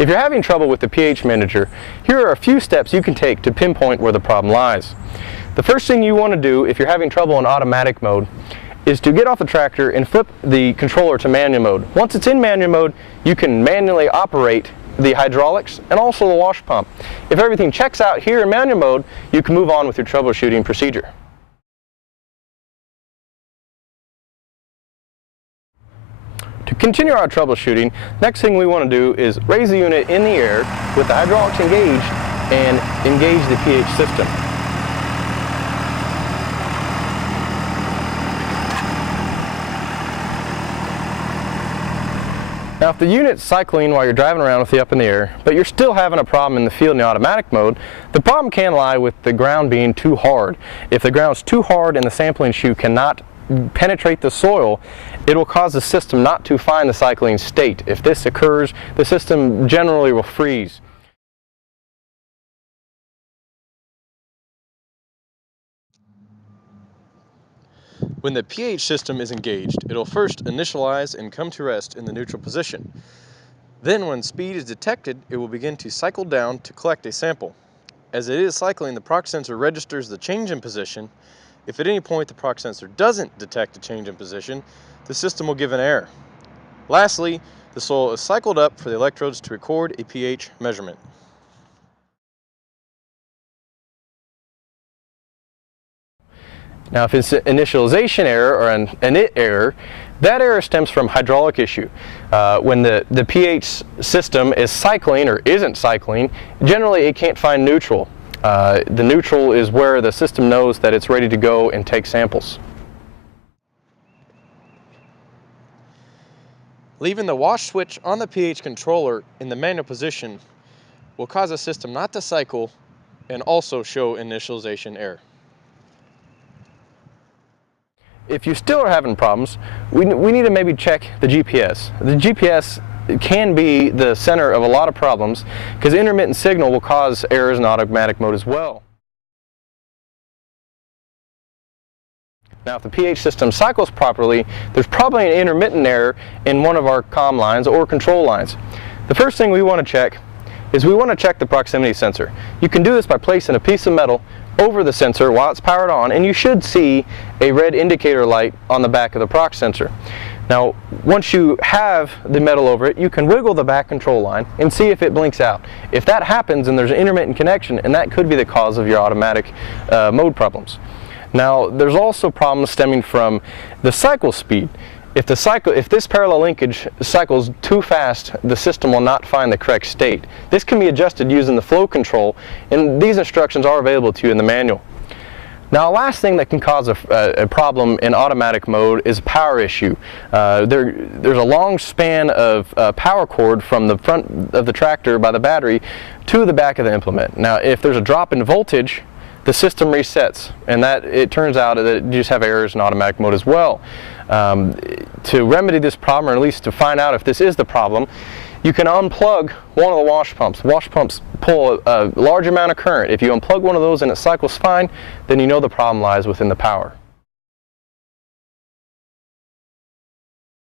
If you're having trouble with the pH manager, here are a few steps you can take to pinpoint where the problem lies. The first thing you want to do if you're having trouble in automatic mode is to get off the tractor and flip the controller to manual mode. Once it's in manual mode, you can manually operate the hydraulics and also the wash pump. If everything checks out here in manual mode, you can move on with your troubleshooting procedure. To continue our troubleshooting, next thing we want to do is raise the unit in the air with the hydraulics engaged and engage the pH system. Now if the unit's cycling while you're driving around with it up in the air, but you're still having a problem in the field in the automatic mode, the problem can lie with the ground being too hard. If the ground's too hard and the sampling shoe cannot penetrate the soil, it will cause the system not to find the cycling state. If this occurs, the system generally will freeze. When the pH system is engaged, it will first initialize and come to rest in the neutral position. Then when speed is detected, it will begin to cycle down to collect a sample. As it is cycling, the proc sensor registers the change in position. If at any point the proc sensor doesn't detect a change in position, the system will give an error. Lastly, the soil is cycled up for the electrodes to record a pH measurement. Now if it's an initialization error or an init error, that error stems from hydraulic issue. When the pH system is cycling or isn't cycling, generally it can't find neutral. The neutral is where the system knows that it's ready to go and take samples. Leaving the wash switch on the pH controller in the manual position will cause the system not to cycle and also show initialization error. If you still are having problems, we need to maybe check the GPS. The GPS can be the center of a lot of problems because intermittent signal will cause errors in automatic mode as well. Now if the pH system cycles properly, there's probably an intermittent error in one of our comm lines or control lines. The first thing we want to check is we want to check the proximity sensor. You can do this by placing a piece of metal over the sensor while it's powered on, and you should see a red indicator light on the back of the proc sensor. Now once you have the metal over it, you can wiggle the back control line and see if it blinks out. If that happens, then there's an intermittent connection, and that could be the cause of your automatic mode problems. Now there's also problems stemming from the cycle speed. If this parallel linkage cycles too fast, the system will not find the correct state. This can be adjusted using the flow control, and these instructions are available to you in the manual. Now, last thing that can cause a problem in automatic mode is a power issue. There's a long span of power cord from the front of the tractor by the battery to the back of the implement. Now, if there's a drop in voltage, the system resets, and that it turns out that you just have errors in automatic mode as well. To remedy this problem, or at least to find out if this is the problem, you can unplug one of the wash pumps. Wash pumps pull a large amount of current. If you unplug one of those and it cycles fine, then you know the problem lies within the power.